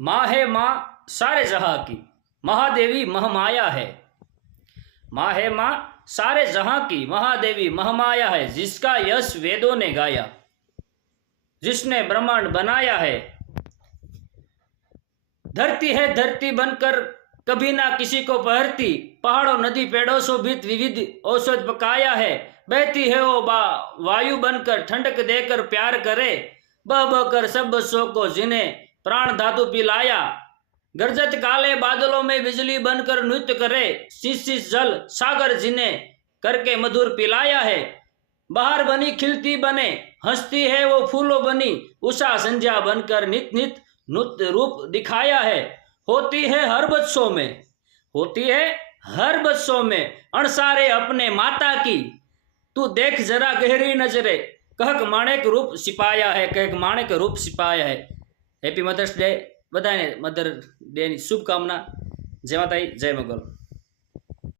माँ है माँ सारे जहां की, महादेवी महमाया है। माँ है माँ सारे जहां की, महादेवी महमाया है। जिसका यश वेदों ने गाया, जिसने ब्रह्मांड बनाया है। धरती है धरती बनकर कभी ना किसी को पहरती, पहाड़ों नदी पेड़ों से भीत विविध औषध पकाया है। बहती है वो वायु बनकर ठंडक देकर प्यार करे, बह बह कर सब बसों को जिन्हें प्राण धातु पिलाया। गरजत काले बादलों में बिजली बनकर नृत्य करे, शीश शीश जल सागर जिन्हें करके मधुर पिलाया है। बाहर बनी खिलती बने हंसती है वो फूलों बनी, उषा संध्या बनकर नित नित नृत्य रूप दिखाया है। होती है हर बच्चों में, होती है हर बच्चों में अणसारे अपने माता की। तू देख जरा गहरी नजरे, कहक माणिक रूप सिपाया है, कहक माणिक रूप सिपाया है। હેપી મધર્સ ડે બધાને મધર ડેની શુભકામના। જય માતાજી, જય મોગલ।